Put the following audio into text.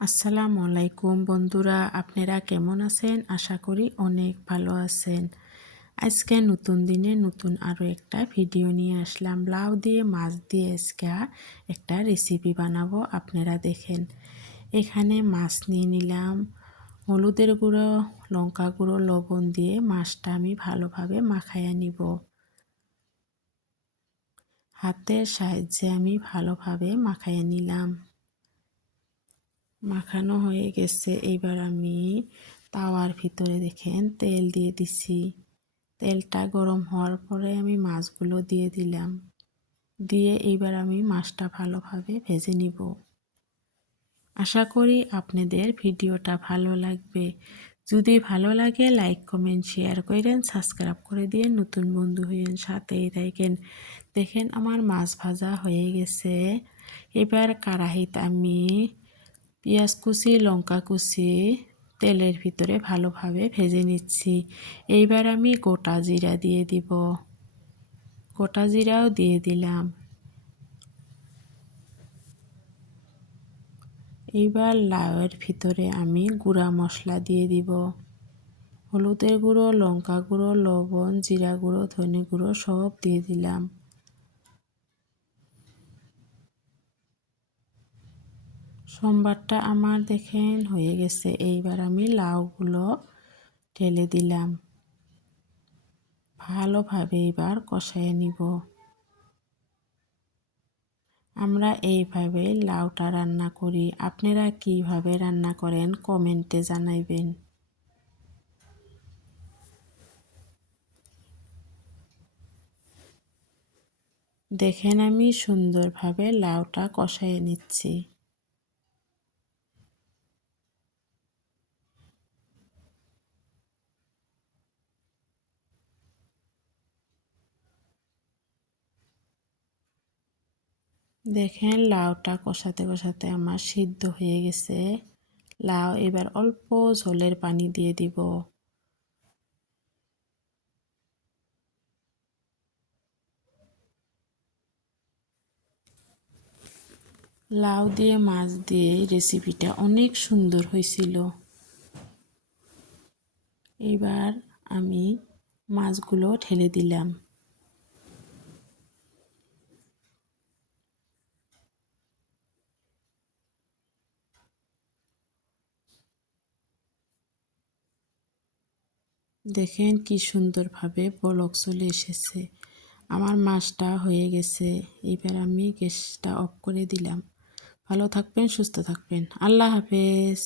আসসালামু আলাইকুম বন্ধুরা, আপনারা কেমন আছেন? আশা করি অনেক ভালো আছেন। আজকে নতুন দিনে নতুন আরও একটা ভিডিও নিয়ে আসলাম। লাউ দিয়ে মাছ দিয়ে আজকে একটা রেসিপি বানাবো, আপনারা দেখেন। এখানে মাছ নিয়ে নিলাম, হলুদের গুঁড়ো, লঙ্কা গুঁড়ো, লবণ দিয়ে মাছটা আমি ভালোভাবে মাখাইয়া নিব। হাতের সাহায্যে আমি ভালোভাবে মাখাইয়া নিলাম। মাখানো হয়ে গেছে। এইবার আমি তাওয়ার ভিতরে দেখেন তেল দিয়ে দিছি। তেলটা গরম হওয়ার পরে আমি মাছগুলো দিয়ে দিলাম। দিয়ে এইবার আমি মাছটা ভালোভাবে ভেজে নিব। আশা করি আপনাদের ভিডিওটা ভালো লাগবে। যদি ভালো লাগে লাইক কমেন্ট শেয়ার করেন, সাবস্ক্রাইব করে দিয়ে নতুন বন্ধু হইন, সাথেই থাকেন। দেখেন আমার মাছ ভাজা হয়ে গেছে। এবার কড়াইতে আমি পেঁয়াজ কুচি, লঙ্কা কুচি তেলের ভিতরে ভালোভাবে ভেজে নিচ্ছি। এইবার আমি গোটা জিরা দিয়ে দিব। গোটা জিরাও দিয়ে দিলাম। এইবার লাউয়ের ভিতরে আমি গুঁড়া মশলা দিয়ে দিব। হলুদের গুঁড়ো, লঙ্কা গুঁড়ো, লবণ, জিরা গুঁড়ো, ধনে গুঁড়ো সব দিয়ে দিলাম। সম্বারটা আমার দেখেন হয়ে গেছে। এইবার আমি লাউগুলো ঢেলে দিলাম। ভালোভাবে এবার কষায় নিব। আমরা এইভাবে লাউটা রান্না করি। আপনারা কিভাবে রান্না করেন কমেন্টে জানাইবেন। দেখেন আমি সুন্দরভাবে লাউটা কষায় নিচ্ছি। দেখেন লাউটা কষাতে কষাতে আমার সিদ্ধ হয়ে গেছে। লাউ এবার অল্প ঝোলের পানি দিয়ে দিব। লাউ দিয়ে মাছ দিয়ে রেসিপিটা অনেক সুন্দর হয়েছিল। এবার আমি মাছগুলো ঢেলে দিলাম। দেখেন কি সুন্দরভাবে বলক চলে এসেছে। আমার মাছটা হয়ে গেছে। এবার আমি গ্যাসটা অফ করে দিলাম। ভালো থাকবেন, সুস্থ থাকবেন। আল্লাহ হাফেজ।